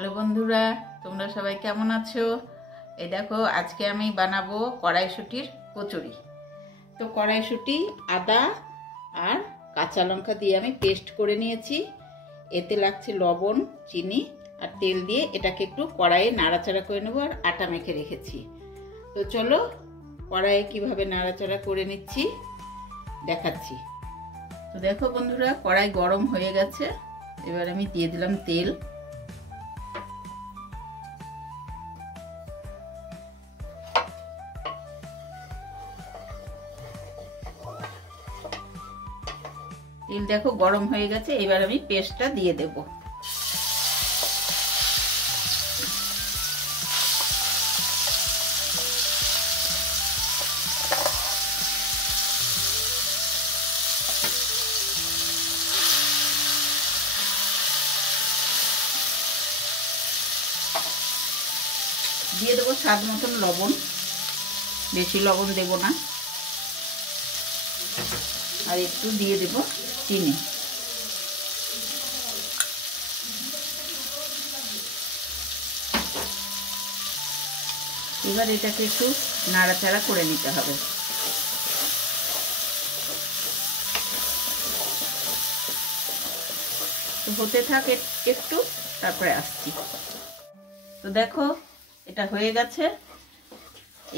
Hello বন্ধুরা, তোমরা সবাই কেমন আছো? এই দেখো, আজকে আমি বানাবো কড়াইশুঁটির কচুরি। তো কড়াইশুঁটি, আদা আর কাঁচা লঙ্কা দিয়ে আমি পেস্ট করে নিয়েছি। এতে লাগছে লবণ, চিনি আর তেল দিয়ে এটাকে একটু কড়াইয়ে নাড়াচাড়া করে নেবো আর আটা মেখে রেখেছি। তো চলো কড়াইয়ে কিভাবে নাড়াচাড়া করে নিচ্ছি দেখাচ্ছি। তো দেখো বন্ধুরা, কড়াই গরম হয়ে গেছে। এবার আমি দিয়ে দিলাম তেল। তেল দেখো গরম হয়ে গেছে। এবার আমি পেস্টটা দিয়ে দেব। দিয়ে দেবো স্বাদ মতন লবণ, বেশি লবণ দেব না। আর একটু দিয়ে দেব চিনি। এবার এটাকে একটু নাড়াচাড়া করে নিতে হবে। তো হতে থাকে একটু, তারপরে আসছি। তো দেখো এটা হয়ে গেছে।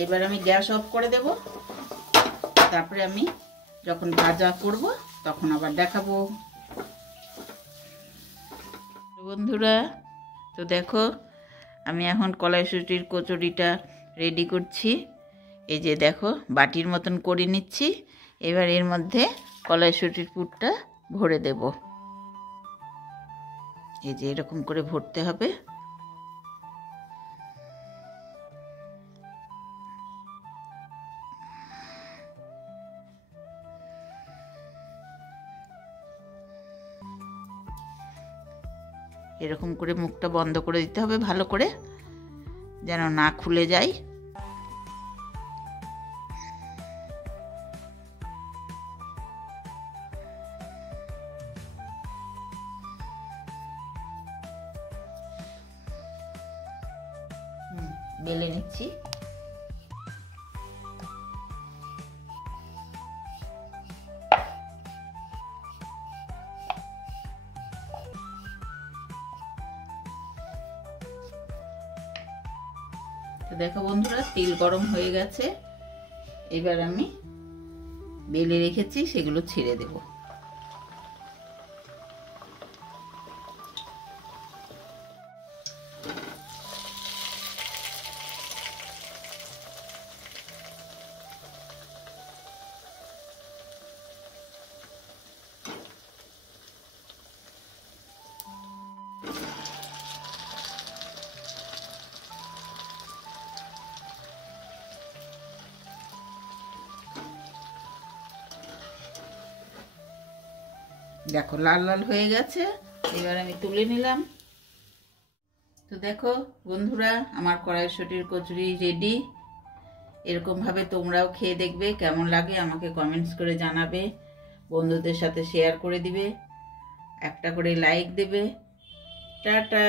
এবার আমি গ্যাস অফ করে দেব। তারপরে আমি যখন ভাজা করব তখন আবার দেখাবো। বন্ধুরা, তো দেখো আমি এখন কড়াইশুঁটির কচুরিটা রেডি করছি। এই যে দেখো বাটির মতন করে নিচ্ছি। এবার এর মধ্যে কড়াইশুঁটির পুরটা ভরে দেব। এই যে এরকম করে ভরতে হবে। এরকম করে মুখটা বন্ধ করে দিতে হবে ভালো করে, যেন না খুলে যায়। বেলে নিচ্ছি। তো দেখো বন্ধুরা, তেল গরম হয়ে গেছে। এবার আমি বেলে রেখেছি সেগুলো ছেড়ে দেব। দেখো লাল লাল হয়ে গেছে। এবার আমি তুলে নিলাম। তো দেখো বন্ধুরা, আমার কড়াইশুঁটির কচুরি রেডি। এরকমভাবে তোমরাও খেয়ে দেখবে, কেমন লাগে আমাকে কমেন্টস করে জানাবে। বন্ধুদের সাথে শেয়ার করে দিবে, একটা করে লাইক দেবে। টাটা।